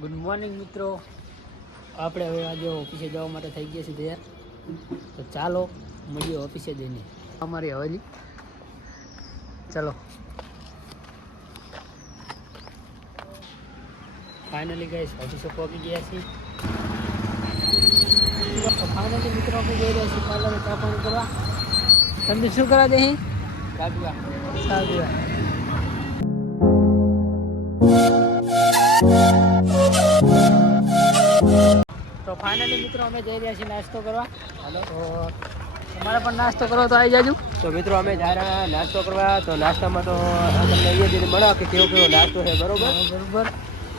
Good morning મિત્રો, આપણે હવે આજે ઓફિસે જવા માટે થઈ ગયા છે તૈયાર. તો ચાલો મળીએ ઓફિસે જઈને. અમારી હવેલી ચલો. ફાઇનલી ગાઈસ ઓફિસે પહોંચી ગયા છીએ. તો ફાઇનલી મિત્રો આપણે જઈ રહ્યા છીએ પાર્લરે ચા પાણી કરવા. તમને શું કરવા દે? તો ફાઇનલી મિત્રો અમે જઈ રહ્યા છીએ નાસ્તો કરવા. તો તમારે પણ નાસ્તો કરવો તો આવી જાજો. તો મિત્રો અમે જ્યારે નાસ્તો કરવા તો નાસ્તામાં તો તમને એ જઈને મળો કે કેવો કેવો નાસ્તો છે, બરોબર.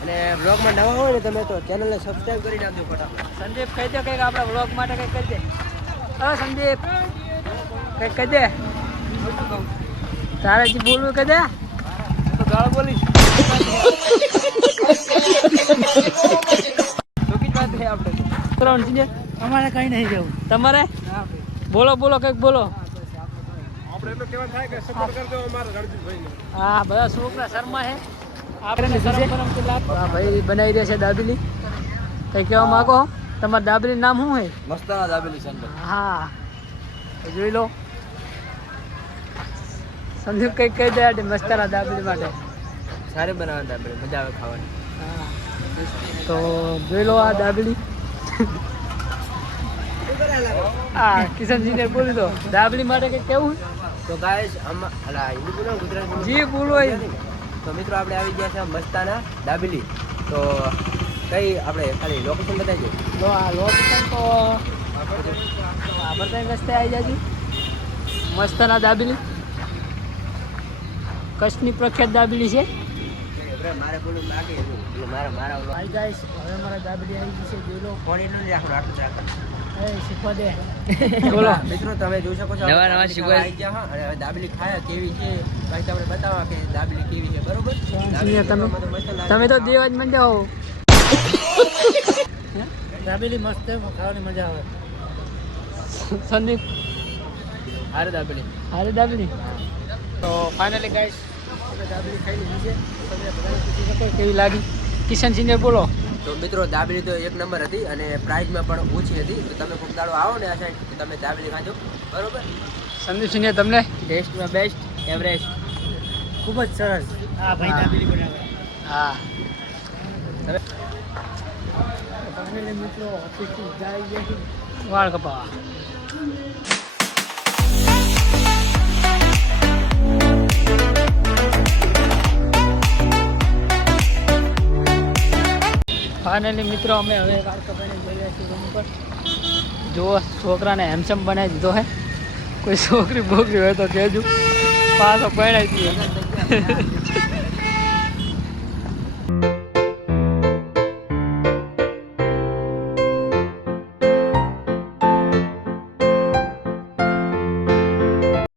અને બ્લોગમાં નવા હોય ને તમે તો ચેનલને સબસ્ક્રાઈબ કરી નાખજો ફટાફટ. સંદીપ કહી દે કંઈક આપણા બ્લોગ માટે કંઈક કહી દે. હા સંદીપ કંઈક કહી દે. તારે જે બોલવું કહી દે. તો ગાળ બોલીશ. અમારે કઈ નહીં જવું. તમારે બોલો બોલો કંઈક બોલો. હા બધા છોકરા શર્મા છે. આપણે ભાઈ બનાવી રહ્યા છે દાબેલી. કઈ કહેવા માંગો? તમારા દાબેલી નામ શું છે? મસ્તાના દાબેલી સંદીપ. હા જોઈ લો. સંદીપ કંઈક કહી દે મસ્તાના દાબેલી માટે. સારી બનાવવાની દાબેલી, મજા આવે ખાવાની. હા તો જોઈ લો આ દાબેલી. હા કિશનજીને બોલી દો દાબેલી માટે કંઈક કેવું. તો ગાઈસ હિન્દી બોલો ગુજરાતી જી બોલો. તો મિત્રો આપણે આવી ગયા છે મસ્તાના દાબેલી. તો કઈ આપણે ખાલી લોકેશન બતાવી દઈએ. આ લોકેશન તો બધાય રસ્તે આવી જાજી. મસ્તાના દાબેલી કચ્છની પ્રખ્યાત દાબેલી છે. મારે બોલું બાકી મારા ભાઈ ગાઈસ હવે મારા દાબેલી આવી ગઈ છે. જોઈ લો. પાણી નું રાખો રાખો શીખવા દે. બોલો મિત્રો તમે જોઈ શકો છો નવા શીખવા આવી ગયા. અને હવે દાબેલી ખાયા કેવી છે ભાઈ તમને બતાવવા કે દાબેલી કેવી છે, બરોબર. તમે તો દેવા જ મજા આવો. દાબેલી મસ્ત છે, ખાવાની મજા આવે. સંદીપ હારે દાબેલી તો ફાઇનલી ગાઈસ અમે દાબેલી ખાઈ લીધી છે. તમે બધાને પૂછી શકો કેવી લાગી. કિશનસિંહને બોલો. તો મિત્રો દાબેલી તો એક નંબર હતી અને પ્રાઇઝમાં પણ ઓછી હતી. તો તમે ખૂબ દાડો આવો ને આ સાઈડ તમે દાબેલી ખાજો, બરોબર. સંદીપસિંહને તમને ટેસ્ટમાં બેસ્ટ એવરેજ ખૂબ જ સરસ. હા ભાઈ દાબેલી બનાવે. હા ફાઇનલી મિત્રો ઓફિસથી જાય છે વાળ કપાવા. ફાઇનલી મિત્રો અમે હવે વાળ કપાઈને જઈ રહ્યા છીએ રૂમ પર. જો છોકરાને હેમસમ બનાવી દીધો હે. કોઈ છોકરી બોકરી હોય તો કહેજો, પાછો પરણાવી દઈએ.